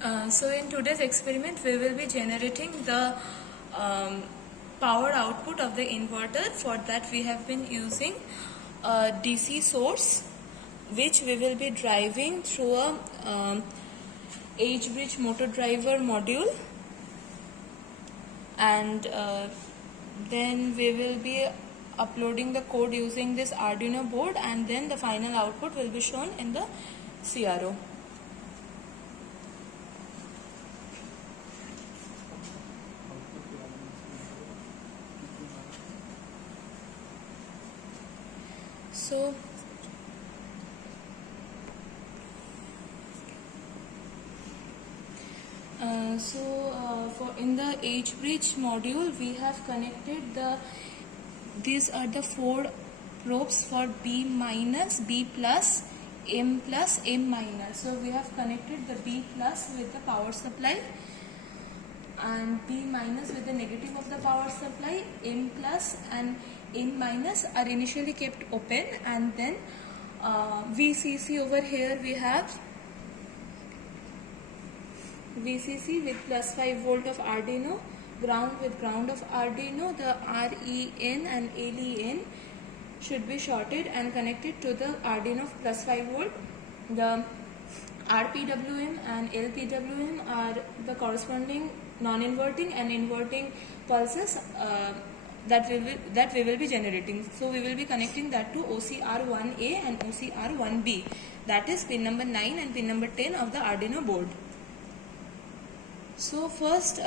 So in today's experiment, we will be generating the power output of the inverter. For that, we have been using a DC source, which we will be driving through a H-bridge motor driver module, and then we will be uploading the code using this Arduino board, and then the final output will be shown in the CRO. For in the H-bridge module, we have connected these are the 4 probes for B minus, B plus, M minus. So we have connected the B plus with the power supply and B minus with the negative of the power supply. M plus and M minus are initially kept open, and then VCC over here we have VCC with plus 5 volt of Arduino, ground with ground of Arduino. The REN and LEN should be shorted and connected to the Arduino of plus 5 volt. The RPWM and LPWM are the corresponding non-inverting and inverting pulses that we will be generating. So we will be connecting that to OCR1A and OCR1B. That is pin number 9 and pin number 10 of the Arduino board. So first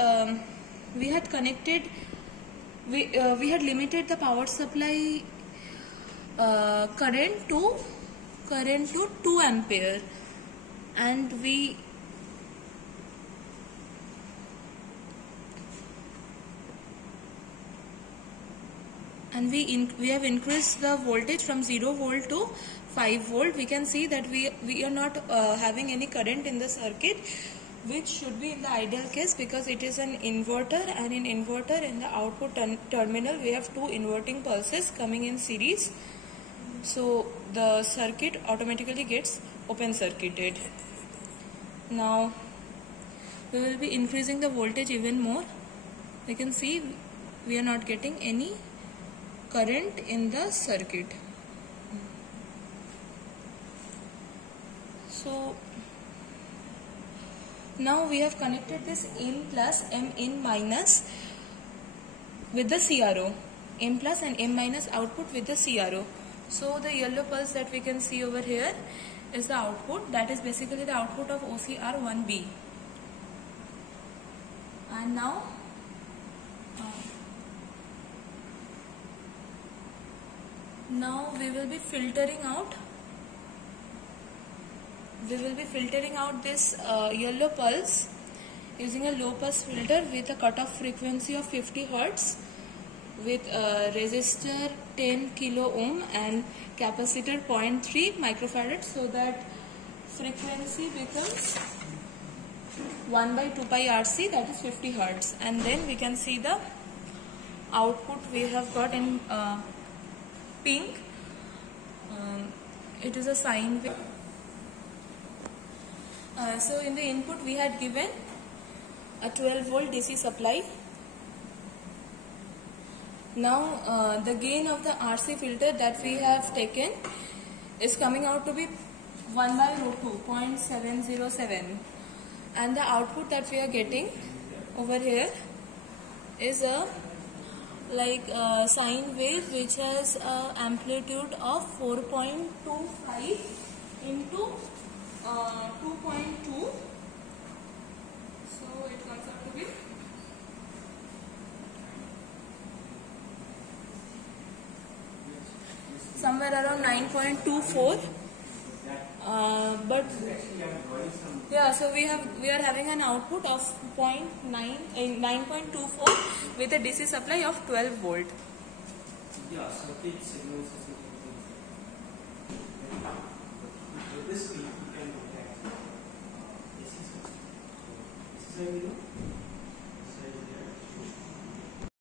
we had connected, we had limited the power supply current to 2 ampere, and we have increased the voltage from 0 volt to 5 volt. We can see that we are not having any current in the circuit, which should be in the ideal case, because it is an inverter, and in inverter in the output terminal we have 2 inverting pulses coming in series, so the circuit automatically gets open circuited. Now we will be increasing the voltage even more. You can see we are not getting any current in the circuit. So now we have connected this M plus, M minus with the CRO. M plus and M minus output with the CRO. So the yellow pulse that we can see over here is the output. That is basically the output of OCR1B. And now we will be filtering out this yellow pulse using a low pass filter with a cutoff frequency of 50 Hz with a resistor 10 kilo ohm and capacitor 0.3 microfarad, so that frequency becomes 1 by 2 pi RC, that is 50 Hz. And then we can see the output we have got in pink. It is a sine wave. So in the input we had given a 12 volt DC supply. Now the gain of the RC filter that we have taken is coming out to be 1 by root 2, 0.707, and the output that we are getting over here is a sine wave which has a amplitude of 4.25 into 2.2, so it comes out to be somewhere around 9.24. But yeah, so we are having an output of 9.24 with a DC supply of 12 volt. Yeah, circuit signals. This we can look at. This is